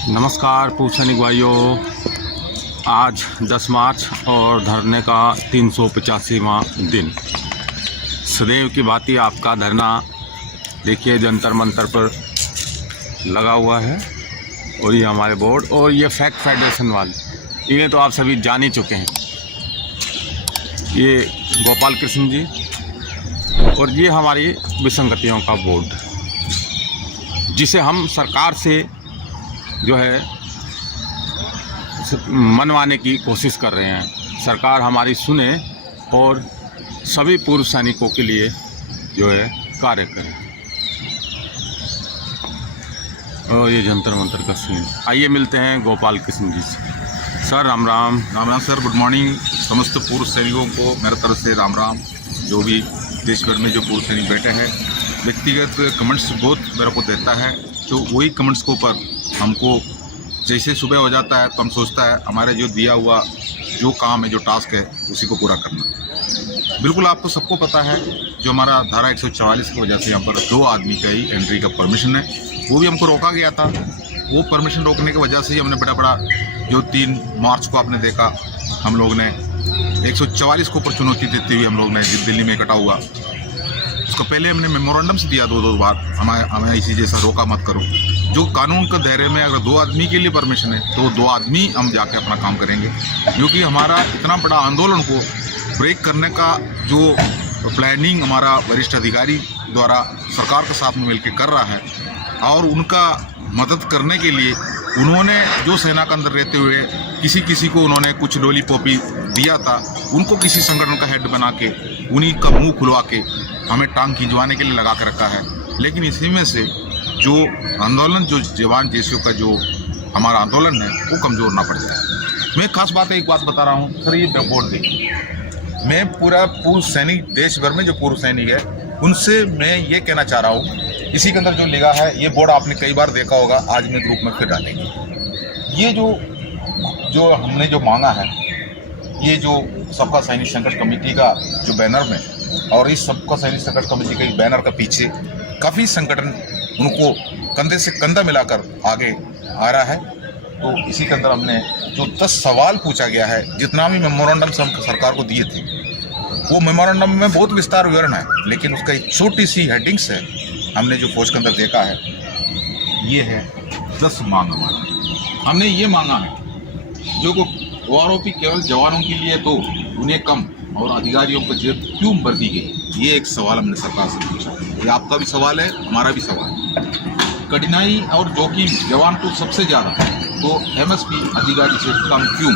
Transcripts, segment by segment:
नमस्कार पूर्व सैनिक भाइयों, आज 10 मार्च और धरने का 385वां दिन। सदैव की भांति आपका धरना देखिए जंतर मंतर पर लगा हुआ है और ये हमारे बोर्ड और ये फैक्ट फेडरेशन वाले, इन्हें तो आप सभी जान ही चुके हैं। ये गोपाल कृष्ण जी और ये हमारी विसंगतियों का बोर्ड, जिसे हम सरकार से जो है मनवाने की कोशिश कर रहे हैं। सरकार हमारी सुने और सभी पूर्व सैनिकों के लिए जो है कार्य करे। और ये जंतर मंतर का सीन। आइए मिलते हैं गोपाल कृष्ण जी से। Sir Ram Ram. Ram Ram sir, good morning. समस्त पूर्व सैनिकों को मेरे तरफ से राम राम। जो भी देश भर में जो पूर्व सैनिक बैठे हैं, व्यक्तिगत कमेंट्स बहुत मेरे को देता है, तो वही कमेंट्स के ऊपर हमको जैसे सुबह हो जाता है तो हम सोचता है हमारे जो दिया हुआ जो काम है, जो टास्क है, उसी को पूरा करना। बिल्कुल आपको सबको पता है, जो हमारा धारा 144 की वजह से यहाँ पर 2 आदमी का ही एंट्री का परमिशन है, वो भी हमको रोका गया था। वो परमिशन रोकने की वजह से ही हमने बड़ा जो 3 मार्च को आपने देखा, हम लोग ने 144 को ऊपर चुनौती देते हुए हम लोग ने दिल्ली में इकट्ठा हुआ। उसका पहले हमने मेमोरेंडम से दिया 2 बार, हमें इसी जैसा रोका मत करो। जो कानून के दायरे में अगर 2 आदमी के लिए परमिशन है तो 2 आदमी हम जाके अपना काम करेंगे, क्योंकि हमारा इतना बड़ा आंदोलन को ब्रेक करने का जो प्लानिंग हमारा वरिष्ठ अधिकारी द्वारा सरकार के साथ में मिलकर कर रहा है, और उनका मदद करने के लिए उन्होंने जो सेना के अंदर रहते हुए किसी को उन्होंने कुछ लॉलीपॉपी दिया था, उनको किसी संगठन का हेड बना के उन्हीं का मुंह खुलवा के हमें टांग खिंचवाने के लिए लगा कर रखा है। लेकिन इसी में से जो आंदोलन, जो जवान जेसीओ का जो हमारा आंदोलन है, वो कमज़ोर ना पड़ जाए। मैं खास बात एक बात बता रहा हूँ सर, ये बोर्ड देखिए, मैं पूरा पूर्व सैनिक देश भर में जो पूर्व सैनिक है उनसे मैं ये कहना चाह रहा हूँ, इसी के अंदर जो लिखा है, ये बोर्ड आपने कई बार देखा होगा, आज मैं ग्रुप में फिर डालेंगे। ये जो हमने जो मांगा है, ये जो सबका सैनिक संघर्ष कमेटी का जो बैनर में, और इस सबका सैनिक संघर्ष कमेटी के बैनर का पीछे काफ़ी संगठन उनको कंधे से कंधा मिलाकर आगे आ रहा है। तो इसी के अंदर हमने जो 10 सवाल पूछा गया है, जितना भी मेमोरेंडम से हम सरकार को दिए थे, वो मेमोरेंडम में बहुत विस्तार विवरण है, लेकिन उसका एक छोटी सी हेडिंग्स है। हमने जो फौज के अंदर देखा है, ये है 10 मांग हमारा। हमने ये मांगा है, जो को आरोपी केवल जवानों के लिए तो उन्हें कम और अधिकारियों को जेब क्यों भर दी गई, ये एक सवाल हमने सरकार से पूछा। ये आपका भी सवाल है, हमारा भी सवाल है। कठिनाई और जोखिम जवान को सबसे ज़्यादा, तो एमएसपी अधिकारी से कम क्यों?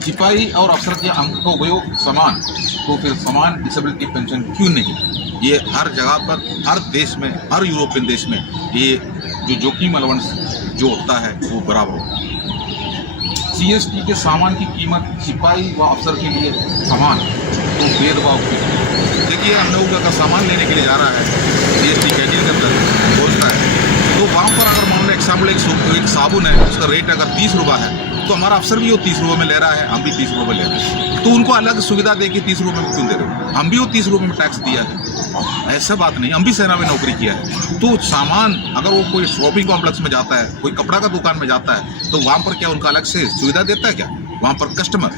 सिपाही और अफसर के अंक का उपयोग समान, तो फिर समान डिसेबिलिटी पेंशन क्यों नहीं? ये हर जगह पर, हर देश में, हर यूरोपियन देश में ये जो जोखिम अलाउंस जो होता है वो बराबर होता है। सीएसटी के सामान की कीमत सिपाही व अफसर के लिए समान, तो भेदभाव क्यों? देखिए, हम लोग अगर सामान लेने के लिए जा रहा है सीएसटी कैंटीन के अंदर पहुँचता है, तो वहाँ पर अगर मान लो एग्जाम्पल एक साबुन है, उसका रेट अगर 30 रुपये है, तो हमारा अफसर भी वो 30 रुपये में ले रहा है, हम भी 30 रुपये ले रहे हैं, तो उनको अलग सुविधा दे के 30 रुपये में क्यों दे रहे हो? हम भी वो 30 रुपये में टैक्स दिया है, ऐसा बात नहीं, हम भी सेना में नौकरी किया है। तो सामान अगर वो कोई शॉपिंग कॉम्प्लेक्स में जाता है, कोई कपड़ा का दुकान में जाता है, तो वहाँ पर क्या उनका अलग से सुविधा देता है क्या? वहाँ पर कस्टमर,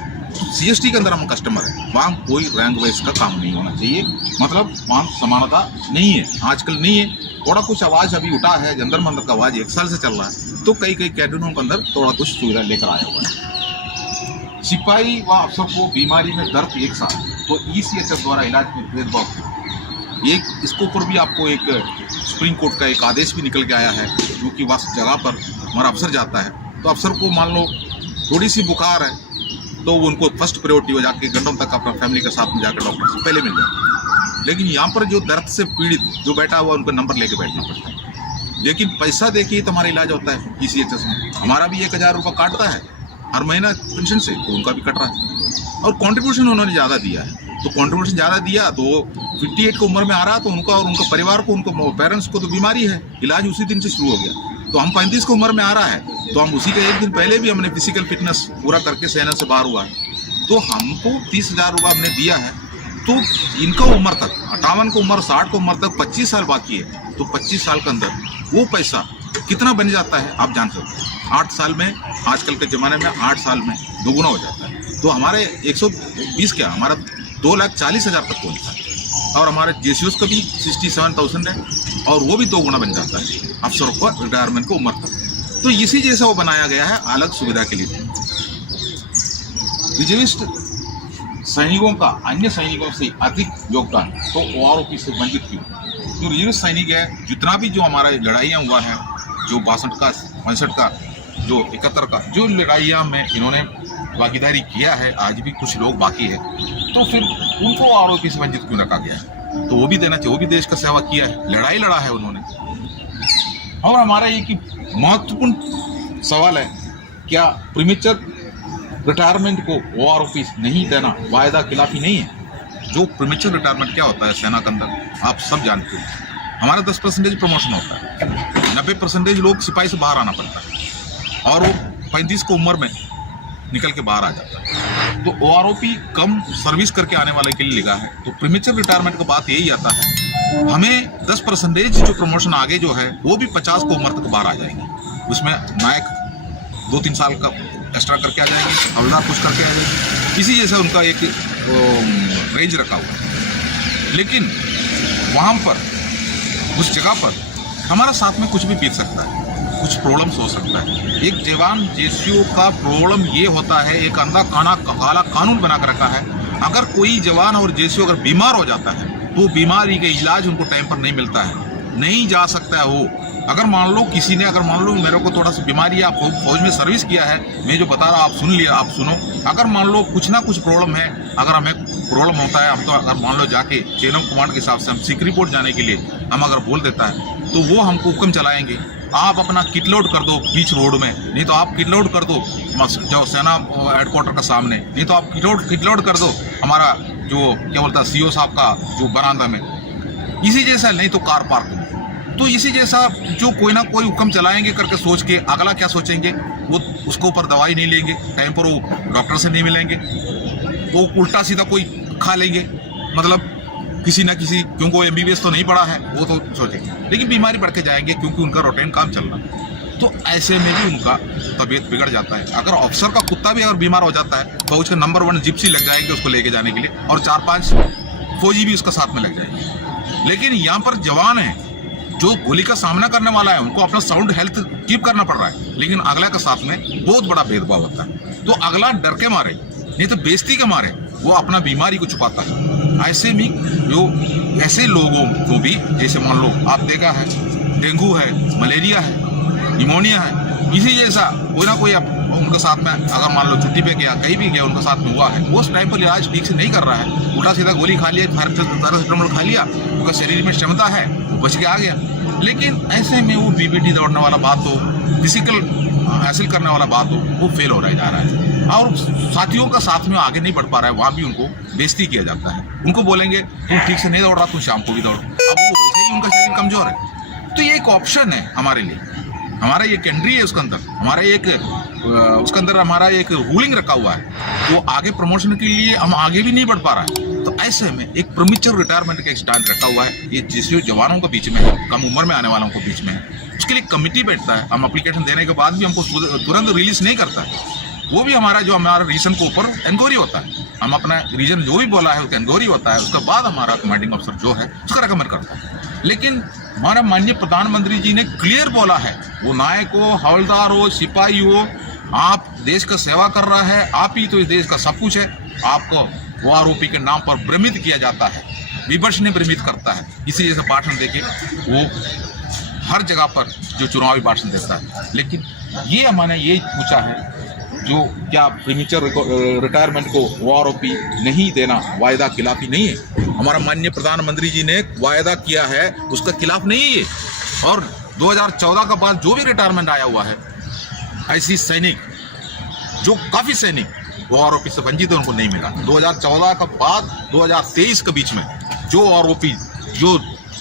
सीएसटी के अंदर हम कस्टमर है, वहाँ कोई रैंक वाइज का काम नहीं होना चाहिए, मतलब वहाँ समानता नहीं है, आजकल नहीं है। थोड़ा कुछ आवाज़ अभी उठा है, जंतर मंतर का आवाज़ 1 साल से चल रहा है, तो कई कैंटीनों के अंदर थोड़ा कुछ सुविधा लेकर आया हुआ है। सिपाही व अफसर को बीमारी में दर्द एक साथ, तो ईसीएचएस द्वारा इलाज में भेदभाव, एक इसके ऊपर भी आपको एक सुप्रीम कोर्ट का एक आदेश भी निकल के आया है, क्योंकि वह जगह पर हमारा अफसर जाता है, तो अफसर को मान लो थोड़ी सी बुखार है, तो उनको फर्स्ट प्रायोरिटी हो जाके घंटों तक अपना फैमिली के साथ में जाकर डॉक्टर से पहले मिल जाए। लेकिन यहाँ पर जो दर्द से पीड़ित जो बैठा हुआ, उनका नंबर लेके बैठना पड़ता है, लेकिन पैसा देखिए तो हमारा इलाज होता है ईसीएचएस में। हमारा भी 1000 रुपये काटता है हर महीना पेंशन से, तो उनका भी कट रहा है। और कॉन्ट्रीब्यूशन उन्होंने ज़्यादा दिया है, तो कॉन्ट्रीब्यूशन ज़्यादा दिया तो 58 की उम्र में आ रहा, तो उनका और उनका परिवार को, उनको पेरेंट्स को तो बीमारी है, इलाज उसी दिन से शुरू हो गया। तो हम 35 की उम्र में आ रहा है, तो हम उसी के 1 दिन पहले भी हमने फिजिकल फिटनेस पूरा करके सेना से बाहर हुआ है, तो हमको 30,000 रुपये हमने दिया है। तो इनका उम्र तक 58 की उम्र, 60 की उम्र तक 25 साल बाकी है, तो 25 साल के अंदर वो पैसा कितना बन जाता है आप जान सकते हैं। 8 साल में, आजकल के ज़माने में 8 साल में दोगुना हो जाता है। तो हमारे 120 क्या, हमारा 2,40,000 तक पहुँचता है। और हमारे JCOs का भी 67,000 है, और वो भी 2 गुना बन जाता है अफसरों को रिटायरमेंट को उम्र तक। तो इसी जैसा वो बनाया गया है अलग सुविधा के लिए। रिजर्विस्ट सैनिकों का अन्य सैनिकों से अधिक योगदान तो OROP से वंचित क्यों? जो रिजर्विस्ट सैनिक है, जितना भी जो हमारा लड़ाइयाँ हुआ है, जो 62 का, 65 का, जो 71 का, जो लड़ाइयाँ में इन्होंने भागीदारी किया है, आज भी कुछ लोग बाकी है, तो फिर उनको OROP से वंचित क्यों रखा गया है? तो वो भी देना चाहिए, वो भी देश का सेवा किया है, लड़ाई लड़ा है उन्होंने। और हमारा ये कि महत्वपूर्ण सवाल है, क्या प्रीमेच्योर रिटायरमेंट को OROP नहीं देना वायदा खिलाफी नहीं है? जो प्रीमेच्योर रिटायरमेंट क्या होता है सेना के अंदर आप सब जानते हैं। हमारा 10% प्रमोशन होता है, 90% लोग सिपाही से बाहर आना पड़ता है, और वो 35 की उम्र में निकल के बाहर आ जाता है। तो OROP कम सर्विस करके आने वाले के लिए लिखा है। तो प्रीमेच्योर रिटायरमेंट का बात यही आता है, हमें 10% जो प्रमोशन आगे जो है वो भी 50 की उम्र तक बाहर आ जाएंगे। उसमें नायक 2-3 साल का एक्स्ट्रा करके आ जाएंगे, हवलदार कुछ करके आ जाएंगे। इसी जैसा उनका एक रेंज रखा हुआ है। लेकिन वहाँ पर, उस जगह पर हमारा साथ में कुछ भी बीत सकता है, कुछ प्रॉब्लम्स हो सकता है। एक जवान JCO का प्रॉब्लम ये होता है, एक अंधा काला कानून बना कर रखा है। अगर कोई जवान और JCO अगर बीमार हो जाता है तो बीमारी के इलाज उनको टाइम पर नहीं मिलता है, नहीं जा सकता है वो। अगर मान लो किसी ने, अगर मान लो मेरे को थोड़ा सा बीमारी है, फौज में सर्विस किया है, मैं जो बता रहा आप सुन लिया, आप सुनो। अगर मान लो कुछ ना कुछ प्रॉब्लम है, अगर हमें प्रॉब्लम होता है, हम तो अगर मान लो जाके चेन ऑफ कमांड के हिसाब से हम सिक रिपोर्ट जाने के लिए हम अगर बोल देता है, तो वो हमको हुक्म चलाएंगे, आप अपना किट लोड कर दो बीच रोड में, नहीं तो आप किट लोड कर दो जो सेना हेडक्वार्टर का सामने, नहीं तो आप किट लोड कर दो हमारा जो क्या बोलता है CO साहब का जो बरामदा में। इसी जैसा, नहीं तो कार पार्क में। तो इसी जैसा जो कोई ना कोई हुक्म चलाएंगे करके सोच के अगला क्या सोचेंगे, वो उसको ऊपर दवाई नहीं लेंगे, टाइम पर वो डॉक्टर से नहीं मिलेंगे, वो उल्टा सीधा कोई खा लेंगे, मतलब किसी ना किसी, क्योंकि वो MBBS तो नहीं पढ़ा है, वो तो सोचेंगे, लेकिन बीमारी बढ़ के जाएंगे क्योंकि उनका रूटीन काम चल रहा है। तो ऐसे में भी उनका तबीयत बिगड़ जाता है। अगर अफसर का कुत्ता भी अगर बीमार हो जाता है तो उसके नंबर 1 जिप्सी लग जाएंगे उसको लेके जाने के लिए, और 4-5 फौजी भी उसका साथ में लग जाएंगे। लेकिन यहाँ पर जवान है जो गोली का सामना करने वाला है, उनको अपना साउंड हेल्थ कीप करना पड़ रहा है, लेकिन अगला के साथ में बहुत बड़ा भेदभाव होता है। तो अगला डर के मारे, नहीं तो बेइज्जती के मारे वो अपना बीमारी को छुपाता है। ऐसे में जो ऐसे लोगों को भी, जैसे मान लो आप देखा है डेंगू है, मलेरिया है, निमोनिया है, इसी जैसा कोई ना कोई उनके साथ में अगर मान लो छुट्टी पे गया, कहीं भी गया, उनके साथ में हुआ है, वो उस टाइम पर इलाज ठीक से नहीं कर रहा है, उल्टा सीधा गोली खा लिया, पैरासिटामोल खा लिया, उनका शरीर में क्षमता है, वो बच के आ गया। लेकिन ऐसे में वो BBT दौड़ने वाला बात हो, फिजिकल हासिल करने वाला बात हो, वो फेल हो रहा जा रहा है, और साथियों का साथ में आगे नहीं बढ़ पा रहा है, वहाँ भी उनको बेइज्जती किया जाता है। उनको बोलेंगे तुम ठीक से नहीं दौड़ रहा, तुम शाम को भी दौड़ो, अब वो वैसे ही उनका शरीर कमजोर है। तो ये एक ऑप्शन है हमारे लिए, हमारा ये कैंट्री है, उसके अंदर हमारा एक उसके अंदर हमारा एक रूलिंग रखा हुआ है, तो आगे प्रमोशन के लिए हम आगे भी नहीं बढ़ पा रहा है। तो ऐसे में एक प्रीमेच्योर रिटायरमेंट का एक स्टैंड रखा हुआ है, ये JCO जवानों के बीच में है, कम उम्र में आने वालों के बीच में है। उसके लिए कमिटी बैठता है, हम एप्लीकेशन देने के बाद भी हमको तुरंत रिलीज नहीं करता है, वो भी हमारा जो हमारा रीजन के ऊपर इंक्वायरी होता है, हम अपना रीजन जो भी बोला है उसका इंक्वायरी होता है, उसके बाद हमारा कमांडिंग अफसर जो है उसका रिकमेंड करता है। लेकिन हमारा माननीय प्रधानमंत्री जी ने क्लियर बोला है, वो नायक हो, हवलदार हो, सिपाही हो, आप देश का सेवा कर रहा है, आप ही तो इस देश का सब कुछ है। आपको OROP के नाम पर भ्रमित किया जाता है, विपक्ष ने भ्रमित करता है, इसी जैसे भाषण देके वो हर जगह पर जो चुनावी भाषण देता है। लेकिन ये हमने ये पूछा है, जो क्या प्रीमेच्योर रिटायरमेंट को OROP नहीं देना वायदा खिलाफी नहीं है? हमारा माननीय प्रधानमंत्री जी ने वायदा किया है, उसका खिलाफ नहीं है। और 2014 का बाद जो भी रिटायरमेंट आया हुआ है, ऐसी सैनिक जो काफ़ी सैनिक OROP से वंचित है, उनको नहीं मिला। 2014 का बाद 2023 के बीच में जो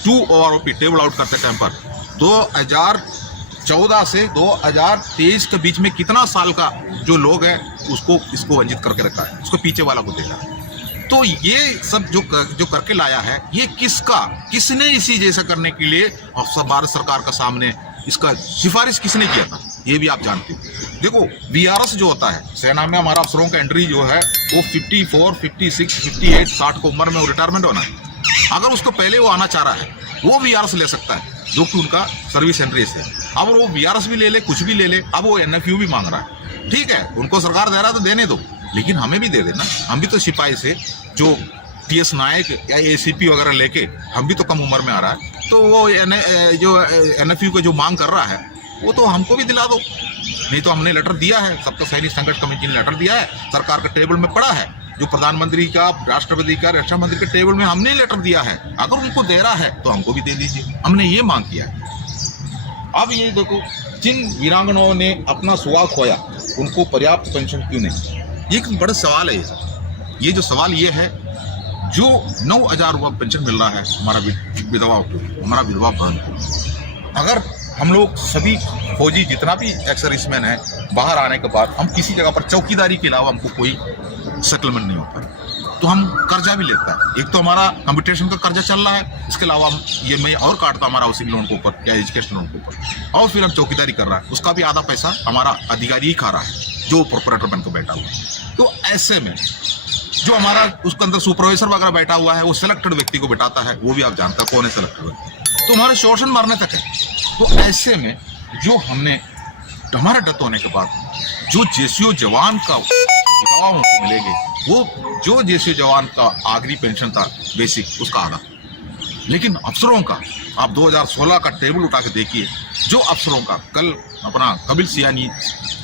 टू OROP टेबल आउट करते टाइम पर 2014 से 2023 के बीच में कितना साल का जो लोग हैं इसको वंचित करके रखा है, उसको पीछे वाला को देखा है। तो ये सब जो करके लाया है, ये किसने इसी जैसा करने के लिए भारत सरकार का सामने इसका सिफारिश किसने किया था, ये भी आप जानते हो। देखो वीआरएस जो होता है सेना में, हमारा अफसरों का एंट्री जो है वो 54, 56, 58, 60 को उम्र में वो रिटायरमेंट होना है। अगर उसको पहले वो आना चाह रहा है वो वीआरएस ले सकता है, जो कि उनका सर्विस एंट्री है। अब वो वीआरएस भी ले ले, कुछ भी ले ले, अब वो एनएफयू भी मांग रहा है। ठीक है, उनको सरकार दे रहा है तो देने दो, लेकिन हमें भी दे देना। हम भी तो सिपाही से जो टीएस नायक या एसीपी वगैरह लेके हम भी तो कम उम्र में आ रहा है, तो वो जो एनएफयू को जो मांग कर रहा है वो तो हमको भी दिला दो। नहीं तो हमने लेटर दिया है, सबका सैनिक संघर्ष कमेटी ने लेटर दिया है, सरकार के टेबल में पड़ा है, जो प्रधानमंत्री का, राष्ट्रपति का, रक्षा मंत्री के टेबल में हमने लेटर दिया है। अगर उनको दे रहा है तो हमको भी दे दीजिए, हमने ये मांग किया है। अब ये देखो, जिन वीरांगनाओं ने अपना सुहाग खोया उनको पर्याप्त पेंशन क्यों नहीं, ये एक बड़ा सवाल है। ये जो सवाल ये है, जो 9,000 रुपये पेंशन मिल रहा है हमारा विधवाओं को, हमारा विधवा बहन को, अगर हम लोग सभी फौजी जितना भी एक्स सर्विसमैन है बाहर आने के बाद हम किसी जगह पर चौकीदारी के अलावा हमको कोई सेटलमेंट नहीं होता, तो हम कर्जा भी लेता है। एक तो हमारा कंपटीशन का कर्जा चल रहा है, इसके अलावा हम EMI और काटता हमारा हाउसिंग लोन के ऊपर या एजुकेशन लोन के ऊपर, और फिर हम चौकीदारी कर रहा है, उसका भी आधा पैसा हमारा अधिकारी ही खा रहा है जो प्रोपरेटर बनकर बैठा हुआ है। तो ऐसे में जो हमारा उसके अंदर सुपरवाइजर वगैरह बैठा हुआ है वो सिलेक्टेड व्यक्ति को बैठाता है, वो भी आप जानते हैं कौन है सिलेक्टेड व्यक्ति, तो हमारे शोषण मारने तक है। तो ऐसे में जो हमने हमारा डेथ होने के बाद जो जेसीओ जवान का विधवाओं को मिलेंगे, वो जो जेसीओ जवान का आखिरी पेंशन था बेसिक, उसका आधा। लेकिन अफसरों का आप 2016 का टेबल उठा के देखिए, जो अफसरों का कल अपना कपिल सियानी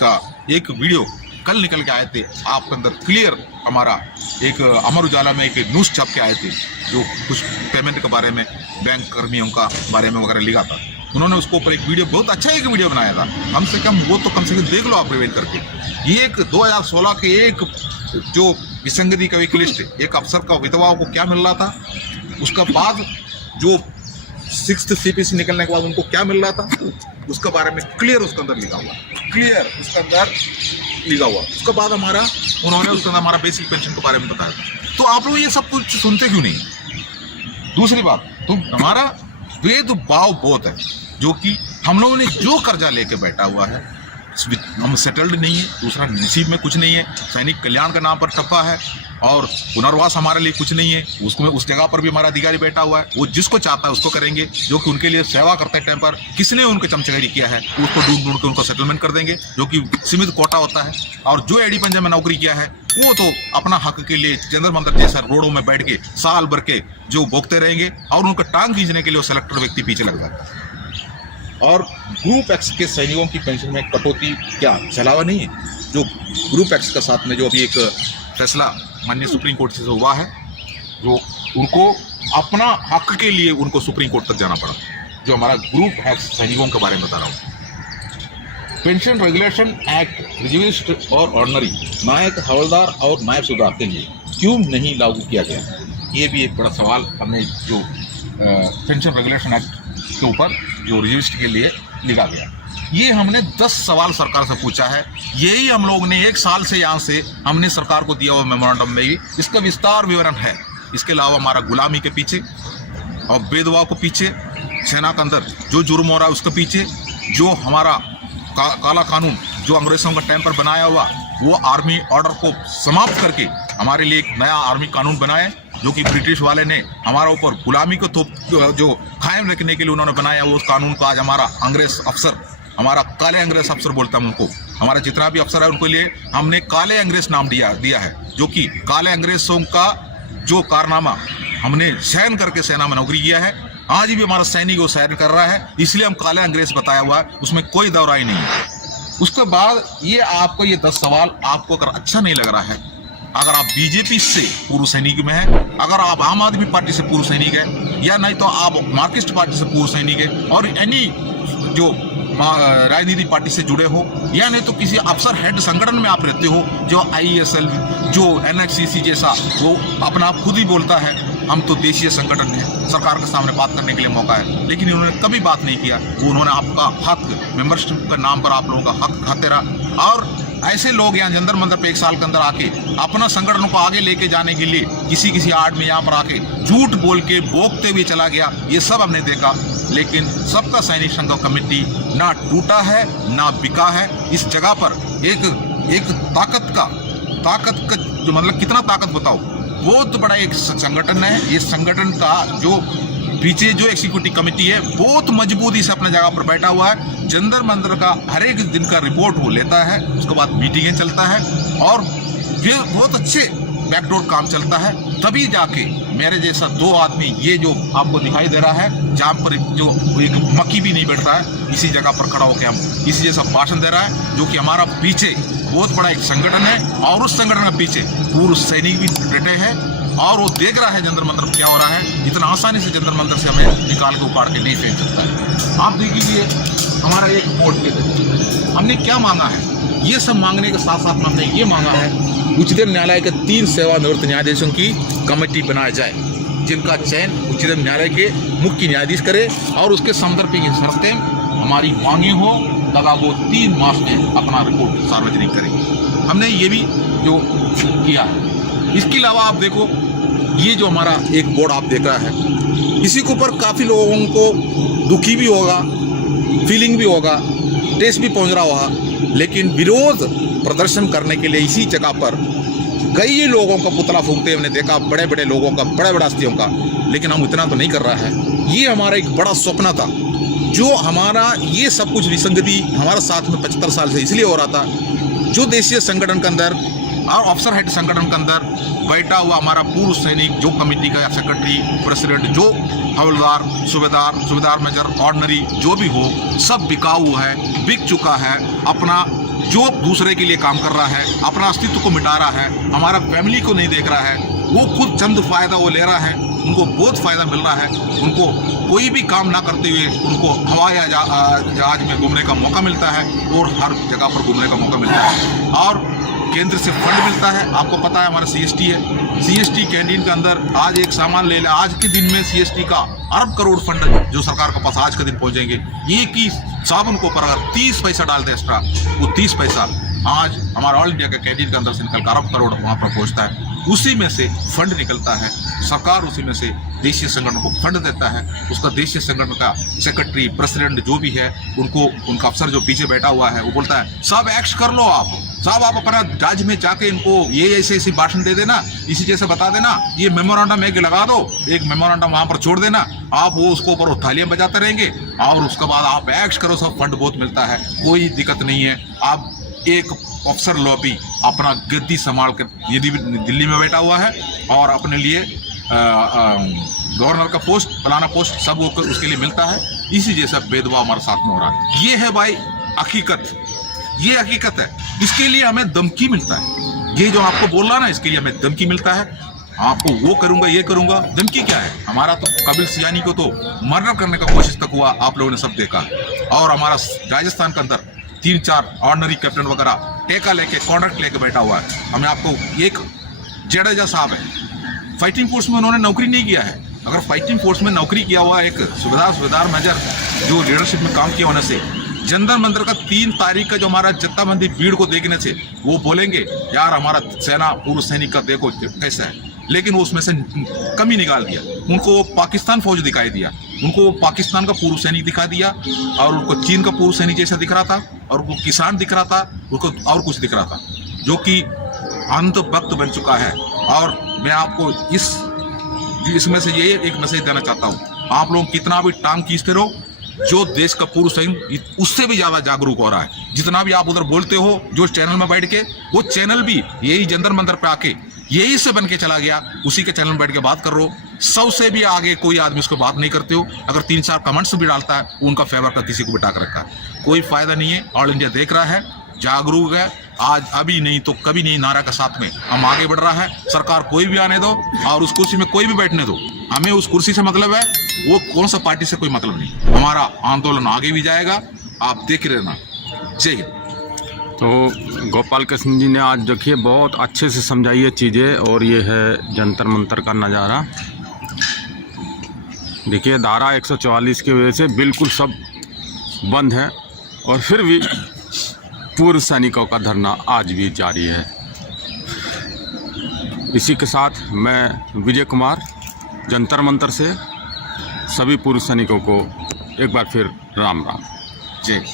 का एक वीडियो कल निकल के आए थे, आपके अंदर क्लियर हमारा एक अमर उजाला में एक न्यूज़ छप के आए थे, जो कुछ पेमेंट के बारे में, बैंक कर्मियों का बारे में वगैरह लिखा था। उन्होंने उसको ऊपर एक वीडियो, बहुत अच्छा एक वीडियो बनाया था, कम से कम वो तो कम से कम देख लो आप रिवाइज करके। ये एक 2016 के एक जो विसंगति का एक लिस्ट, एक अफसर का विधवाओं को क्या मिल रहा था, उसका बाद जो 6th CPC निकलने के बाद उनको क्या मिल रहा था, उसके बारे में क्लियर उसके अंदर लिखा हुआ, क्लियर उसके अंदर लिखा हुआ। उसके बाद उन्होंने उसके अंदर हमारा बेसिक पेंशन के बारे में बताया। तो आप लोग ये सब कुछ सुनते क्यों नहीं? दूसरी बात, तो हमारा भेदभाव बहुत है, जो कि हम लोगों ने जो कर्जा लेके बैठा हुआ है, हम सेटल्ड नहीं है, दूसरा नसीब में कुछ नहीं है, सैनिक कल्याण के नाम पर ठप्पा है, और पुनर्वास हमारे लिए कुछ नहीं है। उसमें उस जगह पर भी हमारा अधिकारी बैठा हुआ है, वो जिसको चाहता है उसको करेंगे, जो कि उनके लिए सेवा करते हैं टाइम पर किसने उनके चमचगिरी किया है उसको ढूंढ के उनको सेटलमेंट कर देंगे, जो कि सीमित कोटा होता है। और जो एडी पंजाब में नौकरी किया है वो तो अपना हक के लिए जंतर मंतर जैसा रोडों में बैठ के साल भर के जो भोगते रहेंगे, और उनका टांग खींचने के लिए वो सेलेक्टर व्यक्ति पीछे लग जाता है। और ग्रुप एक्स के सैनिकों की पेंशन में कटौती क्या छलावा नहीं है? जो ग्रुप एक्स के साथ में जो अभी एक फैसला माननीय सुप्रीम कोर्ट से हुआ है, जो उनको अपना हक के लिए उनको सुप्रीम कोर्ट तक जाना पड़ा, जो हमारा ग्रुप एक्स सैनिकों के बारे में बता रहा हूँ। पेंशन रेगुलेशन एक्ट रिजर्विस्ट और ऑर्डिनरी नायक, हवलदार और नायब सूबेदार के लिए क्यों नहीं लागू किया गया? ये भी एक बड़ा सवाल हमने जो पेंशन रेगुलेशन एक्ट के ऊपर जो रिजर्विस्ट के लिए लिखा गया, ये हमने 10 सवाल सरकार से पूछा है। यही हम लोग ने 1 साल से यहाँ से हमने सरकार को दिया हुआ मेमोरेंडम में ही इसका विस्तार विवरण है। इसके अलावा हमारा गुलामी के पीछे और भेदभाव के पीछे, सेना के अंदर जो जुर्म हो रहा है उसके पीछे, जो हमारा काला कानून जो अंग्रेजों का टाइम पर बनाया हुआ, वो आर्मी ऑर्डर को समाप्त करके हमारे लिए एक नया आर्मी कानून बनाए, जो कि ब्रिटिश वाले ने हमारा ऊपर गुलामी को तो जो कायम रखने के लिए उन्होंने बनाया, वो उस कानून को आज हमारा अंग्रेज अफसर, हमारा काले अंग्रेज अफसर बोलता है उनको, हमारा जितना भी अफसर है उनके लिए हमने काले अंग्रेज नाम दिया है, जो कि काले अंग्रेजों का जो कारनामा हमने सहन करके सेना में नौकरी किया है, आज भी हमारा सैनिक वो सहन कर रहा है, इसलिए हम काले अंग्रेज बताया हुआ है, उसमें कोई दौराई नहीं है। उसके बाद ये आपको ये 10 सवाल आपको अगर अच्छा नहीं लग रहा है, अगर आप बीजेपी से पूर्व सैनिक में हैं, अगर आप आम आदमी पार्टी से पूर्व सैनिक हैं, या नहीं तो आप मार्क्सिस्ट पार्टी से पूर्व सैनिक हैं, और एनी जो राजनीतिक पार्टी से जुड़े हो, या नहीं तो किसी अफसर हेड संगठन में आप रहते हो, जो ISL, जो NHCC जैसा वो अपना आप खुद ही बोलता है हम तो देशीय संगठन है, सरकार के सामने बात करने के लिए मौका है, लेकिन इन्होंने कभी बात नहीं किया। वो उन्होंने आपका हक, मेंबरशिप के नाम पर आप लोगों का हक खाते रहा, और ऐसे लोग यहाँ जंतर मंतर पे 1 साल के अंदर आके अपना संगठनों को आगे लेके जाने के लिए किसी आड़ में यहाँ पर आके झूठ बोल के बोकते हुए चला गया, ये सब हमने देखा। लेकिन सबका सैनिक संघ कमेटी ना टूटा है ना बिका है। इस जगह पर एक ताकत का जो मतलब कितना ताकत बताओ, बहुत बड़ा एक संगठन है। ये संगठन का जो पीछे जो एग्जीक्यूटिव कमेटी है बहुत मजबूती से अपने जगह पर बैठा हुआ है। जंतर मंतर का हर एक दिन का रिपोर्ट वो लेता है, उसके बाद मीटिंगें चलता है और फिर बहुत अच्छे बैकडोर काम चलता है। तभी जाके मेरे जैसा दो आदमी ये जो आपको दिखाई दे रहा है, जहाँ पर जो एक मक्खी भी नहीं बैठता है, इसी जगह पर खड़ा होकर हम इसी जैसा भाषण दे रहा है, जो कि हमारा पीछे बहुत बड़ा एक संगठन है और उस संगठन के पीछे पूर्व सैनिक भी डटे हैं और वो देख रहा है जंतर मंतर क्या हो रहा है। इतना आसानी से जंतर मंतर से हमें निकाल के उखाड़ के नहीं फेंक सकता है। आप देखिए हमारा एक बोर्ड के हमने क्या मांगा है, ये सब मांगने के साथ साथ में हमने ये मांगा है उच्चतम न्यायालय के 3 सेवानिवृत्त न्यायाधीशों की कमेटी बनाया जाए, जिनका चयन उच्चतम न्यायालय के मुख्य न्यायाधीश करे और उसके संदर्भ की शर्तें हमारी मांगी हो, तब वो 3 मास में अपना रिपोर्ट सार्वजनिक करेंगे। हमने ये भी जो किया है। इसके अलावा आप देखो ये जो हमारा एक बोर्ड आप देख रहा है, इसी के ऊपर काफ़ी लोगों को दुखी भी होगा, फीलिंग भी होगा, टेस्ट भी पहुंच रहा होगा, लेकिन विरोध प्रदर्शन करने के लिए इसी जगह पर कई लोगों का पुतला फूंकते हमने देखा, बड़े बड़े लोगों का, बड़े बड़े हस्तियों का, लेकिन हम इतना तो नहीं कर रहा है। ये हमारा एक बड़ा स्वप्न था, जो हमारा ये सब कुछ विसंगति हमारे साथ में 75 साल से इसलिए हो रहा था, जो देशीय संगठन के अंदर और अफसर हेड संगठन के अंदर बैठा हुआ हमारा पूर्व सैनिक जो कमेटी का सेक्रेटरी प्रेसिडेंट, जो हवलदार, सूबेदार मेजर, ऑर्डिनरी जो भी हो, सब बिकाऊ है, बिक चुका है, अपना जो दूसरे के लिए काम कर रहा है, अपना अस्तित्व को मिटा रहा है, हमारा फैमिली को नहीं देख रहा है, वो खुद चंद फायदा वो ले रहा है, उनको बहुत फायदा मिल रहा है, उनको कोई भी काम ना करते हुए उनको हवाई जहाज में घूमने का मौका मिलता है और हर जगह पर घूमने का मौका मिलता है और केंद्र से फंड मिलता है। आपको पता है हमारा CST है, CST कैंटीन के अंदर आज एक सामान ले ले, आज के दिन में CST का अरब करोड़ फंड जो सरकार के पास आज के दिन पहुंचेंगे। एक ही साबुन को पर अगर 30 पैसा डालते एक्स्ट्रा, वो 30 पैसा आज हमारा ऑल इंडिया के कैंटीन के अंदर से निकल कर अरब करोड़ वहाँ पर पहुँचता है। उसी में से फंड निकलता है, सरकार उसी में से देशीय संगठन को फंड देता है। उसका देशीय संगठन का सेक्रेटरी प्रेसिडेंट जो भी है, उनको उनका अफसर जो पीछे बैठा हुआ है, वो बोलता है साहब एक्ट कर लो, आप अपना राज्य में जाके इनको ये ऐसे भाषण दे देना, इसी जैसे बता देना, ये मेमोरेंडम एक लगा दो, एक मेमोरेंडम वहाँ पर छोड़ देना, आप वो उसको ऊपर थालियां बजाते रहेंगे और उसके बाद आप एक्ट करो, सब फंड बहुत मिलता है, कोई दिक्कत नहीं है। आप एक अफसर लॉबी अपना गद्दी संभाल कर यदि दिल्ली में बैठा हुआ है और अपने लिए गवर्नर का पोस्ट, फलाना पोस्ट सब उसके लिए मिलता है, इसी जैसा भेदभाव हमारे साथ में हो रहा है। ये है भाई हकीकत, ये हकीकत है। इसके लिए हमें धमकी मिलता है, ये जो आपको बोल रहा ना, इसके लिए हमें धमकी मिलता है, आपको वो करूंगा, ये करूंगा। धमकी क्या है? हमारा तो कपिल सियानी को तो मर्डर करने का कोशिश तक हुआ, आप लोगों ने सब देखा। और हमारा राजस्थान के अंदर 3-4 ऑर्डिनरी कैप्टन वगैरह टेका लेके, कॉन्ट्रैक्ट लेके बैठा हुआ है। हमें आपको एक जडेजा साहब है, फाइटिंग फोर्स में उन्होंने नौकरी नहीं किया है। अगर फाइटिंग फोर्स में नौकरी किया हुआ एक सूबेदार मेजर जो लीडरशिप में काम किया होने से, जंतर मंतर का 3 तारीख का जो हमारा जत्थाबंदी भीड़ को देखने से वो बोलेंगे यार हमारा सेना पूर्व सैनिक का देखो कैसा है, लेकिन वो उसमें से कमी निकाल दिया। उनको वो पाकिस्तान फौज दिखाई दिया, उनको वो पाकिस्तान का पूर्व सैनिक दिखा दिया और उनको चीन का पूर्व सैनिक जैसा दिख रहा था और उनको किसान दिख रहा था, उनको और कुछ दिख रहा था, जो कि अंत वक्त बन चुका है। और मैं आपको इसमें से ये एक मैसेज देना चाहता हूँ, आप लोग कितना भी टांग खींचते रहो, जो देश का पूर्व सैनिक उससे भी ज्यादा जागरूक हो रहा है। जितना भी आप उधर बोलते हो जो चैनल में बैठ के, वो चैनल भी यही जंतर मंतर पे आके यही से बन के चला गया, उसी के चैनल में बैठ के बात कर रहे हो। 100 से भी आगे कोई आदमी उसको बात नहीं करते हो। अगर 3-4 कमेंट्स भी डालता है, उनका फेवर का किसी को बिठा कर रखा है, कोई फायदा नहीं है। ऑल इंडिया देख रहा है, जागरूक है, आज अभी नहीं तो कभी नहीं नारा के साथ में हम आगे बढ़ रहा है। सरकार कोई भी आने दो और उस कुर्सी में कोई भी बैठने दो, हमें उस कुर्सी से मतलब है, वो कौन सा पार्टी से कोई मतलब नहीं। हमारा आंदोलन आगे भी जाएगा, आप देख रहना। जय हिंद। तो गोपाल कृष्ण जी ने आज देखिए बहुत अच्छे से समझाई है चीज़ें, और ये है जंतर मंतर का नज़ारा। देखिए धारा 144 की वजह से बिल्कुल सब बंद है और फिर भी पूर्व सैनिकों का धरना आज भी जारी है। इसी के साथ मैं विजय कुमार जंतर मंतर से सभी पूर्व सैनिकों को एक बार फिर राम राम। जय